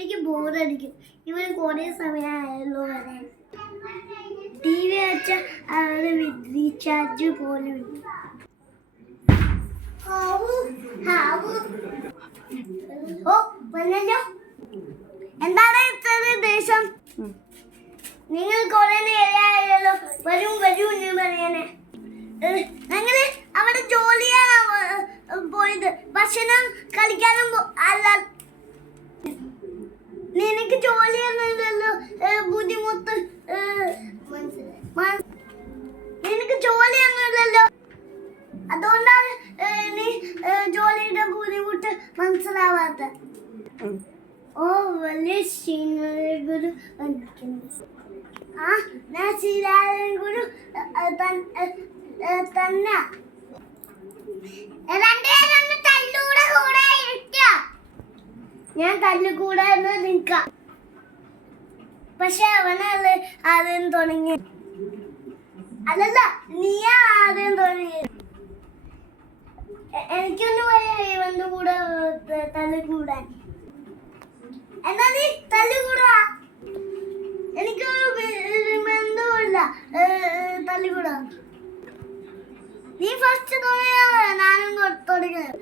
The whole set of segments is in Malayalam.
എനിക്ക് ബോറടിക്കും. ഇവന് കുറേ സമയമായല്ലോ വരാൻ. TV വെച്ച അവരുടെ റീചാർജ് പോലും ഇല്ല. ഓ വന്നല്ലോ. എന്താണ് ഇത്ര ദേഷ്യം? നിങ്ങൾ കുറെ നേരമായല്ലോ വരൂ വരൂ എന്ന് പറയാനെ. ഞങ്ങള് അവിടെ ജോലി ചെയ്യാനാ പോയത്, ഭക്ഷണം കഴിക്കാനും അല്ല. നിനക്ക് ജോലി ചെയ്യുന്നല്ലോ ബുദ്ധിമുട്ട്. നിനക്ക് ജോലി ചെയ്യുന്നില്ലല്ലോ, അതുകൊണ്ടാണ് നീ ജോലിയുടെ ബുദ്ധിമുട്ട് മനസ്സിലാവാത്ത. ഓ വലിയ ഗുരു ഞാൻ ഗുരു തന്നെ. ഞാൻ തല്ലുകൂടെ നിൽക്കാം, പക്ഷെ അവനല്ലേ ആദ്യം തുടങ്ങി. അല്ലല്ല, നീയാ ആദ്യം തുടങ്ങി. എനിക്കൊന്നും പറയാ ഇവന്റെ കൂടെ തല്ലുകൂടാൻ. എന്നാ നീ തല്ലുകൂടാ, എനിക്ക് ബന്ധമില്ല തല്ലുകൂടാ. നീ ഫസ്റ്റ് തുടങ്ങിയ ഞാനും തുടങ്ങിയത്.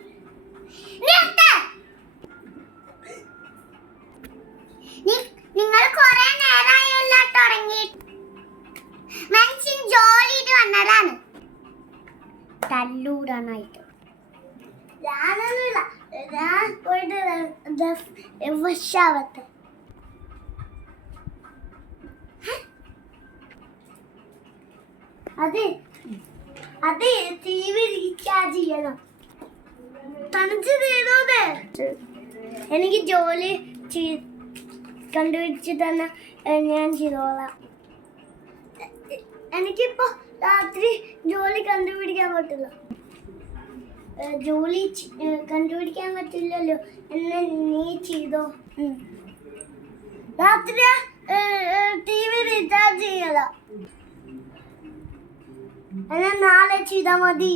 നിങ്ങൾ കുറെ നേരമായല്ല തുടങ്ങി. മനുഷ്യൻ ജോലിയിട്ട് വന്നതാണ് തല്ലൂടാനായിട്ട്. ഞാനൊന്നുമില്ല, ഞാൻ പോയിട്ട് വശാവട്ടെ. അതെ TV റീചാർജ് ചെയ്യണം. തനിച്ച് ചെയ്തോടെ. എനിക്ക് ജോലി കണ്ടുപിടിച്ച് തന്നെ ഞാൻ ചെയ്തോളാം. എനിക്കിപ്പോ രാത്രി ജോലി കണ്ടുപിടിക്കാൻ പറ്റില്ല. ജോലി കണ്ടുപിടിക്കാൻ പറ്റില്ലല്ലോ, എന്നെ നീ ചെയ്തോ. രാത്രി TV റീചാർജ് ചെയ്യല, എന്നെ നാളെ ചെയ്താ മതി.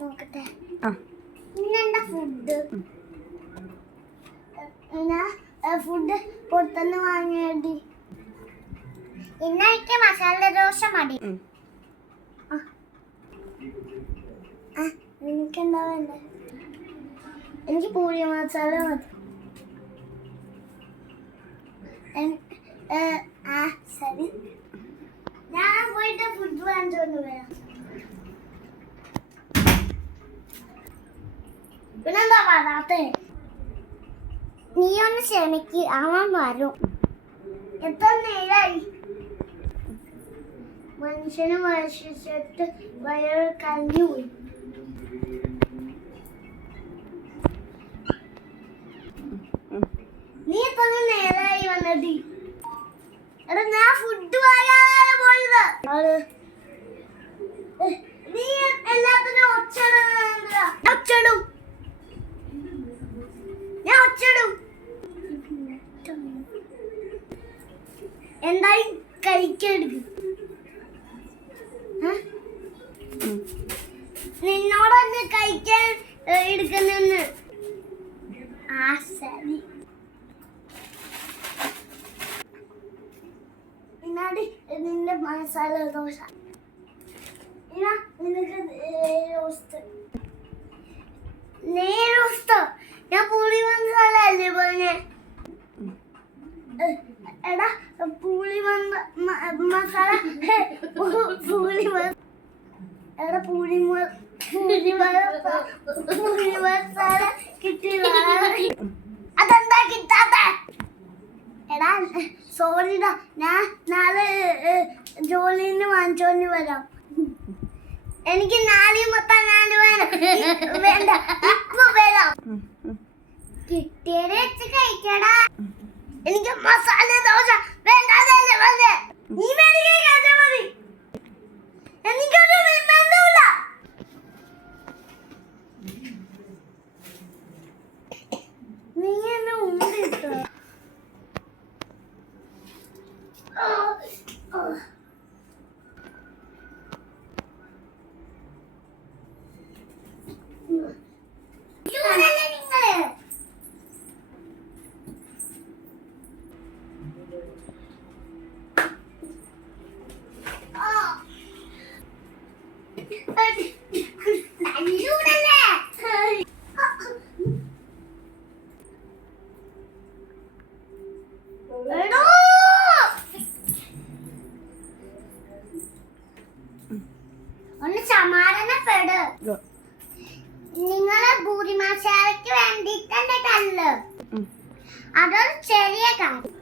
നോക്കട്ടെ ഇന്നെന്താ ഫുഡ്. ഫുഡ് പുറത്തുനിന്ന് വാങ്ങിയടി. ഇന്നെനിക്ക് മസാല ദോശ മതി. എനിക്കെന്താ വേണ്ടേ? എനിക്ക് പൂരി മസാല മതി. ശരി, ഞാൻ പോയിട്ട് ഫുഡ് വാങ്ങിച്ചോണ്ട് വരാം. പിന്നെന്താ പറയാത്തെ? നീ ഒന്ന് ക്ഷമിക്ക്, അവൻ വരും. എത്ര നേരായി? മനുഷ്യന് മനുഷ്യത്ത് വയറ് കഞ്ഞുപോയി. നീ എത്ര നേരായി വന്നത്? എടാ ഞാൻ ഫുഡ് വാങ്ങാനാണ് പോയത്. നീ എല്ലാത്തിനും ഒച്ചടും. ഞാൻ ഒച്ചടും. എന്തായി കഴിക്കെടുക്കും. നിന്നോടൊന്ന് കഴിക്കാൻ എടുക്കുന്നെന്ന്. ശരി, നിന്റെ മസാല ദോശ. നിനക്ക് ഞാൻ പൂളി മസാല അല്ലേ പറഞ്ഞേ? എടാ പൂളി മസാല എടാ പൂളി മസാല കിട്ടില്ല. അതെന്താ കിട്ടാത്ത? എടാ സോറിടാ, ഞാൻ നാളെ ജോലിന്ന് വാങ്ങിച്ചോണ്ട് വരാം. എനിക്ക് 4 വേണ്ട, ഇപ്പൊ വരാം. കിട്ടിയത് വെച്ച് കഴിക്കടാ. എനിക്ക് മസാല ദോശ വേണ്ടതല്ലേ പറഞ്ഞേ? നീ മേടിക്കാൻ കഴിച്ചാൽ മതി, എനിക്കൊരു ബന്ധമില്ല. നീ എന്നെ ഉണ്ടിട്ടോ. അതൊരു ചെറിയ കാര്യം.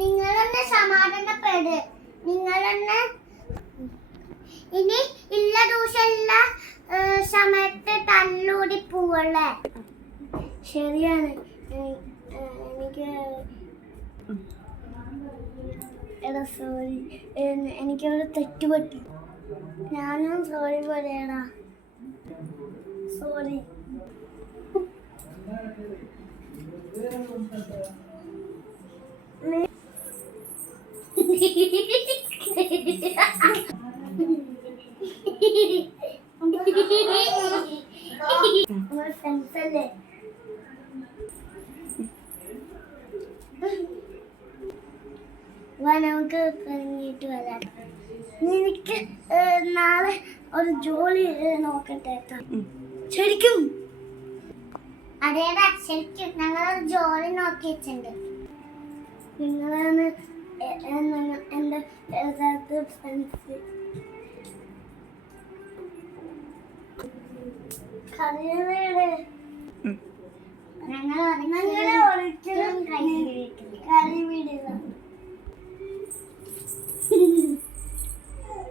നിങ്ങൾ തന്നെ സമാധാനപ്പെട്. നിങ്ങൾ തന്നെ ഇനി ഇല്ല ദൂഷ്യമുള്ള സമയത്ത് തല്ലൂടി പോവല്ലേ. ശരിയാണ്. എനിക്ക് എടാ സോറി, എനിക്കൊരു തെറ്റ് പറ്റി. ഞാനും സോറി പറയടാ. സോറി. ഫ്രണ്ട്സല്ലേ. നമുക്ക് കഴിഞ്ഞിട്ട് വരാം. എനിക്ക് നാളെ ഒരു ജോലി നോക്കട്ടെ. ശരിക്കും? അതേടാ ശരിക്കും. ഞങ്ങളൊരു ജോലി നോക്കി വെച്ചിട്ടുണ്ട്. നിങ്ങളാണ് എൻ്റെ യഥാർത്ഥ ഫ്രണ്ട്സ്. ഞങ്ങളെ ഒരിക്കലും കൈ വീടില്ല.